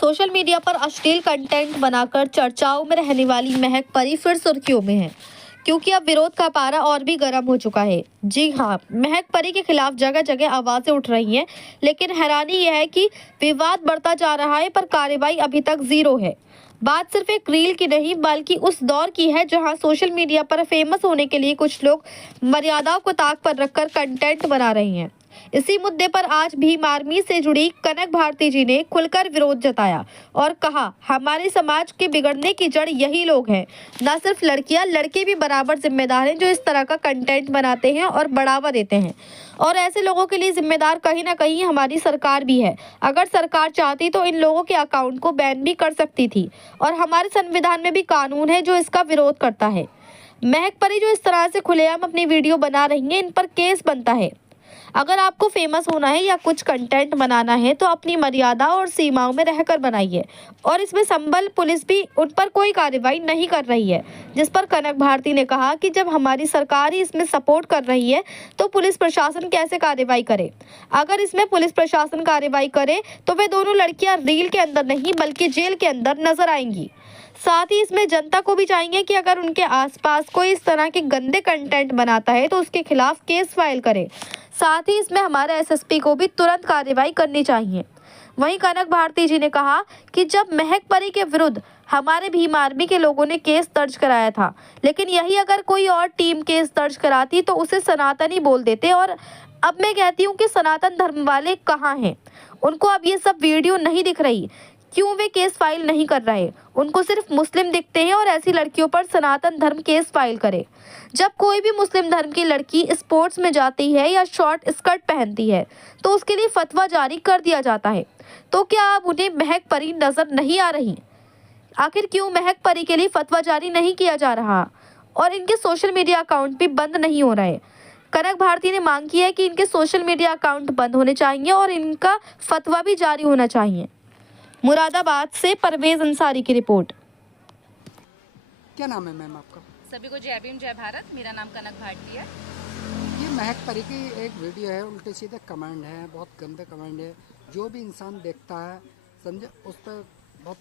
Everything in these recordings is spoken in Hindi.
सोशल मीडिया पर अश्लील कंटेंट बनाकर चर्चाओं में रहने वाली महक परी फिर सुर्खियों में है, क्योंकि अब विरोध का पारा और भी गर्म हो चुका है। जी हाँ, महक परी के खिलाफ जगह जगह आवाजें उठ रही हैं, लेकिन हैरानी यह है कि विवाद बढ़ता जा रहा है पर कार्रवाई अभी तक जीरो है। बात सिर्फ एक रील की नहीं बल्कि उस दौर की है जहां सोशल मीडिया पर फेमस होने के लिए कुछ लोग मर्यादाओं को ताक पर रखकर कंटेंट बना रहे हैं। इसी मुद्दे पर आज भीम आर्मी से जुड़ी कनक भारती जी ने खुलकर विरोध जताया और कहा, हमारे समाज के बिगड़ने की जड़ यही लोग हैं। न सिर्फ लड़कियां, लड़के भी बराबर जिम्मेदार हैं जो इस तरह का कंटेंट बनाते हैं और बढ़ावा देते हैं। और ऐसे लोगों के लिए जिम्मेदार कहीं ना कहीं हमारी सरकार भी है। अगर सरकार चाहती तो इन लोगों के अकाउंट को बैन भी कर सकती थी और हमारे संविधान में भी कानून है जो इसका विरोध करता है। महक परी जो इस तरह से खुलेआम अपनी वीडियो बना रही हैं, इन पर केस बनता है। अगर आपको फेमस होना है या कुछ कंटेंट बनाना है तो अपनी मर्यादा और सीमाओं में रहकर बनाइए। और इसमें संबल पुलिस भी उन पर कोई कार्रवाई नहीं कर रही है, जिस पर कनक भारती ने कहा कि जब हमारी सरकार ही इसमें सपोर्ट कर रही है तो पुलिस प्रशासन कैसे कार्रवाई करे। अगर इसमें पुलिस प्रशासन कार्रवाई करे तो वे दोनों लड़कियां रील के अंदर नहीं बल्कि जेल के अंदर नजर आएंगी। साथ ही इसमें जनता को भी चाहिए कि अगर उनके आसपास कोई इस तरह के गंदे कंटेंट बनाता है तो उसके खिलाफ केस फाइल करे। साथ ही इसमें हमारे एसएसपी को भी तुरंत कार्रवाई करनी चाहिए। वहीं कनक भारती जी ने कहा कि जब महक परी के विरुद्ध हमारे भीम आर्मी के लोगों ने केस दर्ज कराया था, लेकिन यही अगर कोई और टीम केस दर्ज कराती तो उसे सनातनी बोल देते। और अब मैं कहती हूँ कि सनातन धर्म वाले कहाँ हैं? उनको अब ये सब वीडियो नहीं दिख रही, क्यों वे केस फाइल नहीं कर रहे? उनको सिर्फ मुस्लिम दिखते हैं और ऐसी लड़कियों पर सनातन धर्म केस फाइल करे। जब कोई भी मुस्लिम धर्म की लड़की स्पोर्ट्स में जाती है या शॉर्ट स्कर्ट पहनती है तो उसके लिए फतवा जारी कर दिया जाता है। तो क्या अब उन्हें महक परी नजर नहीं आ रही? आखिर क्यों महक परी के लिए फतवा जारी नहीं किया जा रहा और इनके सोशल मीडिया अकाउंट भी बंद नहीं हो रहे? कनक भारती ने मांग की है कि इनके सोशल मीडिया अकाउंट बंद होने चाहिए और इनका फतवा भी जारी होना चाहिए। मुरादाबाद से परवेज अंसारी की रिपोर्ट। क्या नाम है मैम आपका? सभी को जय भीम जय भारत। मेरा नाम कनक भारती है। ये महक परी की एक वीडियो है, उल्टे सीधे कमेंट है, बहुत गंदे कमेंट है। जो भी इंसान देखता है समझे उस पर बहुत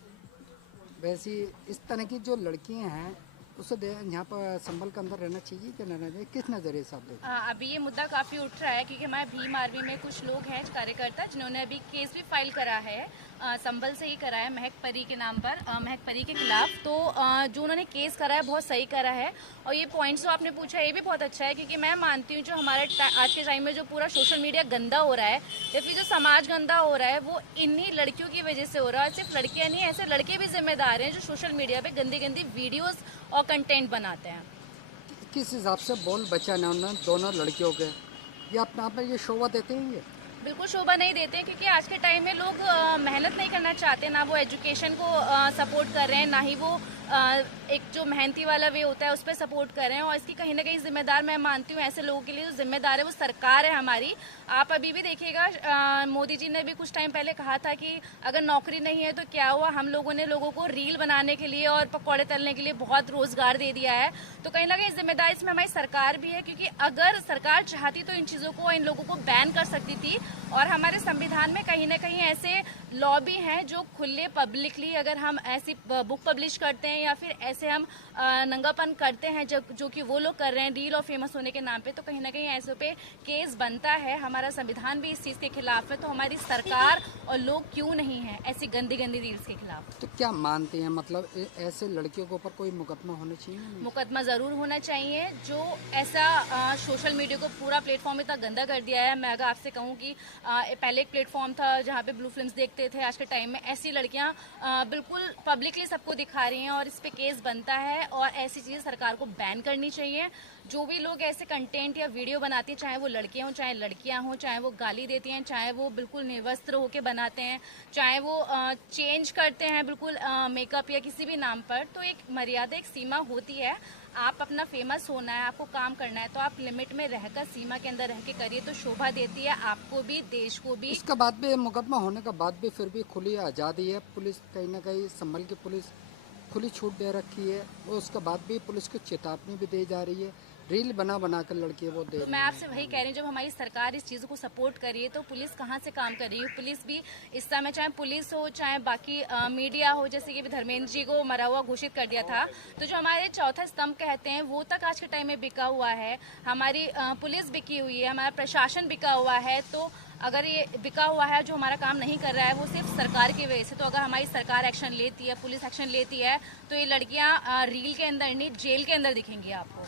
वैसी इस तरह की जो लड़कियां हैं उसे यहाँ पर संभल के अंदर रहना चाहिए कि रहना चाहिए, किस नज़रिए से आप देखते हैं? अभी ये मुद्दा काफ़ी उठ रहा है क्योंकि हमारे भीम आर्मी में कुछ लोग हैं कार्यकर्ता जिन्होंने अभी केस भी फाइल करा है, संभल से ही करा है महक परी के नाम पर, महक परी के खिलाफ। तो जो उन्होंने केस करा है बहुत सही करा है। और ये पॉइंट्स जो आपने पूछा ये भी बहुत अच्छा है क्योंकि मैं मानती हूँ जो हमारे आज के टाइम में जो पूरा सोशल मीडिया गंदा हो रहा है या फिर जो समाज गंदा हो रहा है वो इन्हीं लड़कियों की वजह से हो रहा है। सिर्फ लड़कियाँ नहीं, ऐसे लड़के भी जिम्मेदार हैं जो सोशल मीडिया पे गंदी गंदी वीडियोस और कंटेंट बनाते हैं। किस हिसाब से बोल बचाना उन्होंने दोनों लड़कियों के, ये अपने आप में ये शोभा देते हैं? ये बिल्कुल शोभा नहीं देते क्योंकि आज के टाइम में लोग मेहनत नहीं करना चाहते, ना वो एजुकेशन को सपोर्ट कर रहे हैं, ना ही वो एक जो मेहनती वाला वे होता है उस पर सपोर्ट कर रहे हैं। और इसकी कहीं ना कहीं जिम्मेदार मैं मानती हूँ ऐसे लोगों के लिए जो जिम्मेदार है वो सरकार है हमारी। आप अभी भी देखिएगा मोदी जी ने भी कुछ टाइम पहले कहा था कि अगर नौकरी नहीं है तो क्या हुआ, हम लोगों ने लोगों को रील बनाने के लिए और पकौड़े तलने के लिए बहुत रोजगार दे दिया है। तो कहीं ना कहीं जिम्मेदारी इसमें हमारी सरकार भी है क्योंकि अगर सरकार चाहती तो इन चीज़ों को, इन लोगों को बैन कर सकती थी। और हमारे संविधान में कहीं ना कहीं ऐसे लॉ भी हैं जो खुले पब्लिकली अगर हम ऐसी बुक पब्लिश करते हैं या फिर ऐसे हम नंगापन करते हैं जो कि वो लोग कर रहे हैं रील और फेमस होने के नाम पे, तो कहीं ना कहीं ऐसे पे केस बनता है। हमारा संविधान भी इस चीज़ के खिलाफ है। तो हमारी सरकार और लोग क्यों नहीं है ऐसी गंदी गंदी रील्स के खिलाफ? तो क्या मानते हैं मतलब ऐसे लड़कियों के ऊपर कोई मुकदमा होना चाहिए? मुकदमा ज़रूर होना चाहिए। जो ऐसा सोशल मीडिया को पूरा प्लेटफॉर्म इतना गंदा कर दिया है। मैं अगर आपसे कहूँ कि पहले एक प्लेटफॉर्म था जहाँ पे ब्लू फिल्म्स देखते थे, आज के टाइम में ऐसी लड़कियाँ बिल्कुल पब्लिकली सबको दिखा रही हैं और इस पे केस बनता है। और ऐसी चीज़ें सरकार को बैन करनी चाहिए। जो भी लोग ऐसे कंटेंट या वीडियो बनाती हैं, चाहे वो लड़के हों चाहे लड़कियां हों, चाहे वो गाली देती हैं, चाहे वो बिल्कुल निर्वस्त्र होके बनाते हैं, चाहे वो चेंज करते हैं बिल्कुल मेकअप या किसी भी नाम पर, तो एक मर्यादा एक सीमा होती है। आप अपना फेमस होना है, आपको काम करना है तो आप लिमिट में रहकर सीमा के अंदर रह के करिए तो शोभा देती है आपको भी, देश को भी। इसके बाद भी मुकदमा होने के बाद भी फिर भी खुली आज़ादी है। पुलिस कहीं ना कहीं संभल की पुलिस खुली छूट दे रखी है और उसके बाद भी पुलिस को चेतावनी भी दी जा रही है। रील बना बना कर लड़कियां वो दे तो रही मैं हैं। आपसे वही कह रही हूँ, जब हमारी सरकार इस चीज़ को सपोर्ट कर रही है तो पुलिस कहाँ से काम कर रही है? पुलिस भी इस समय, चाहे पुलिस हो चाहे बाकी मीडिया हो, जैसे कि धर्मेंद्र जी को मरा हुआ घोषित कर दिया था, तो जो हमारे चौथा स्तंभ कहते हैं वो तक आज के टाइम में बिका हुआ है। हमारी पुलिस बिकी हुई है, हमारा प्रशासन बिका हुआ है। तो अगर ये बिका हुआ है, जो हमारा काम नहीं कर रहा है, वो सिर्फ सरकार की वजह से। तो अगर हमारी सरकार एक्शन लेती है, पुलिस एक्शन लेती है, तो ये लड़कियां रील के अंदर नहीं, जेल के अंदर दिखेंगी आपको।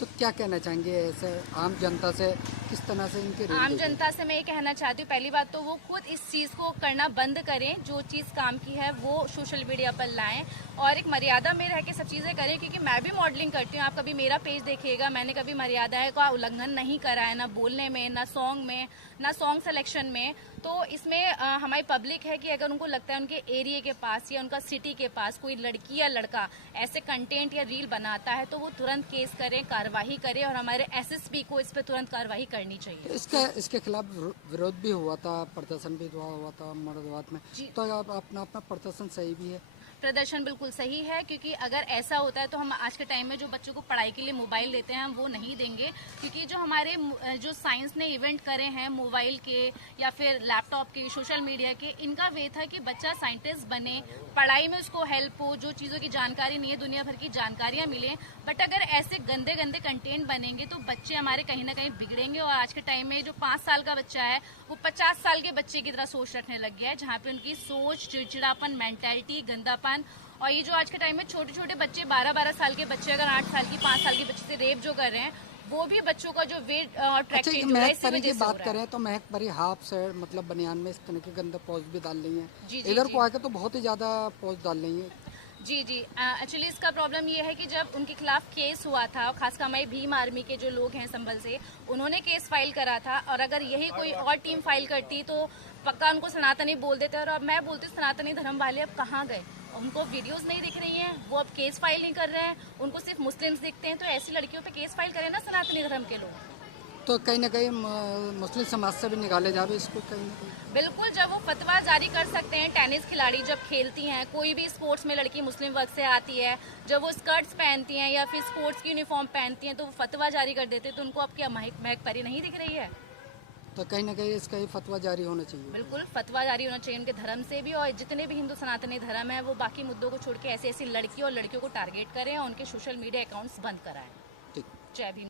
तो क्या कहना चाहेंगे ऐसे आम जनता से, किस तरह से इनके रील आम देखें? जनता से मैं ये कहना चाहती हूँ, पहली बात तो वो खुद इस चीज़ को करना बंद करें, जो चीज़ काम की है वो सोशल मीडिया पर लाएं और एक मर्यादा में रह के सब चीज़ें करें। क्योंकि मैं भी मॉडलिंग करती हूँ, आप कभी मेरा पेज देखिएगा, मैंने कभी मर्यादा का उल्लंघन नहीं करा है, ना बोलने में, ना सॉन्ग में, ना सॉन्ग सिलेक्शन में। तो इसमें हमारी पब्लिक है कि अगर उनको लगता है उनके एरिया के पास या उनका सिटी के पास कोई लड़की या लड़का ऐसे कंटेंट या रील बनाता है, तो वो तुरंत केस करें, कार्रवाई करें और हमारे एसएसपी को इस पर तुरंत कार्रवाई करनी चाहिए। इसके खिलाफ विरोध भी हुआ था, प्रदर्शन भी हुआ था मुरादाबाद में, जी। तो अब अपना प्रदर्शन सही भी है? प्रदर्शन बिल्कुल सही है, क्योंकि अगर ऐसा होता है तो हम आज के टाइम में जो बच्चों को पढ़ाई के लिए मोबाइल देते हैं हम वो नहीं देंगे। क्योंकि जो हमारे जो साइंस ने इवेंट करे हैं मोबाइल के या फिर लैपटॉप के, सोशल मीडिया के, इनका वे था कि बच्चा साइंटिस्ट बने, पढ़ाई में उसको हेल्प हो, जो चीज़ों की जानकारी नहीं है दुनिया भर की जानकारियाँ मिलें। बट अगर ऐसे गंदे गंदे कंटेंट बनेंगे तो बच्चे हमारे कहीं ना कहीं बिगड़ेंगे और आज के टाइम में जो 5 साल का बच्चा है वो 50 साल के बच्चे की तरह सोच रखने लग गया है, जहाँ पे उनकी सोच, चिड़चिड़ापन, मेंटालिटी, गंदापन। और ये जो आज के टाइम में छोटे छोटे बच्चे, 12-12 साल के बच्चे, अगर 8 साल की, 5 साल के बच्चे से रेप जो कर रहे हैं, वो भी बच्चों का जो वेट और ट्रैक अच्छा, चेंज ये हो रहा है, महक इसी परी वजह की से हो बात रहा है। करें तो महक परी हाफ शर्ट मतलब बनियान में इस तरह के गंदे पोस्ट भी डाल रही हैं। जी, जी, इधर जी। को आके तो बहुत ही ज्यादा पोस्ट डाल रही हैं। जी जी, एक्चुअली इसका प्रॉब्लम ये है कि जब उनके खिलाफ केस हुआ था, खासकर हमारे भीम आर्मी के जो लोग हैं संभल से, उन्होंने केस फाइल करा था। और अगर यही कोई और टीम फाइल करती तो पक्का उनको सनातनी बोल देते। और अब मैं बोलती हूँ, सनातनी धर्म वाले अब कहाँ गए? उनको वीडियोस नहीं दिख रही हैं, वो अब केस फाइल नहीं कर रहे हैं, उनको सिर्फ मुस्लिम्स दिखते हैं। तो ऐसी लड़कियों पे केस फाइल करें ना सनातनी धर्म के लोग। तो कहीं ना कहीं मुस्लिम समाज से भी निकाले जावे इसको कहीं ना कहीं। बिल्कुल, जब वो फतवा जारी कर सकते हैं, टेनिस खिलाड़ी जब खेलती हैं, कोई भी स्पोर्ट्स में लड़की मुस्लिम वर्ग से आती है, जब वो स्कर्ट्स पहनती हैं या फिर स्पोर्ट्स की यूनिफॉर्म पहनती हैं, तो वो फतवा जारी कर देते हैं। तो उनको अब क्या महक परी नहीं दिख रही है? तो कहीं ना कहीं इसका ही फतवा जारी होना चाहिए। बिल्कुल, फतवा जारी होना चाहिए उनके धर्म से भी। और जितने भी हिंदू सनातनी धर्म है वो बाकी मुद्दों को छोड़ के ऐसी ऐसी लड़की और लड़कियों को टारगेट करें और उनके सोशल मीडिया अकाउंट्स बंद कराएं। ठीक। जय भीम।